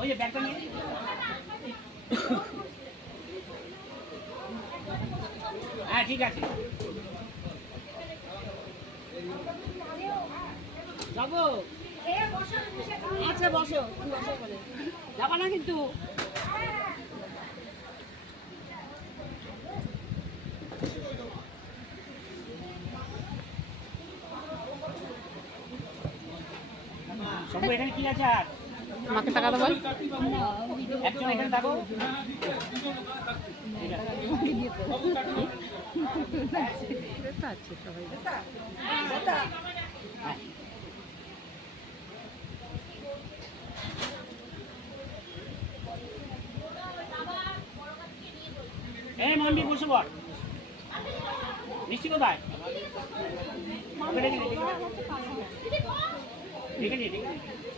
ওই ব্যাগটা নিয়ে হ্যাঁ ঠিক আছে। যাব। আচ্ছা বসো। বসো। যাবা না কিন্তু। শম্ভু এখানে কি আছে আর? আমাকে টাকা দেবো একজন এখানে থাকো। আছে সবাই এই মন্ডি বসে পড় মিষ্টি কোথায়? ডেকে নে, ডেকে নে।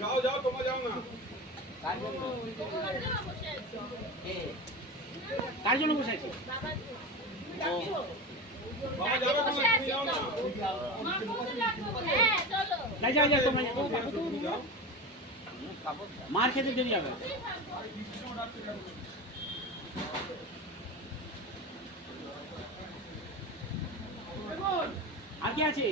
যাও যাও তোমরা যাও না কার জন্য বসে আছি। হ্যাঁ। মার খেতে দেরি হবে। ભાગ્યા છે.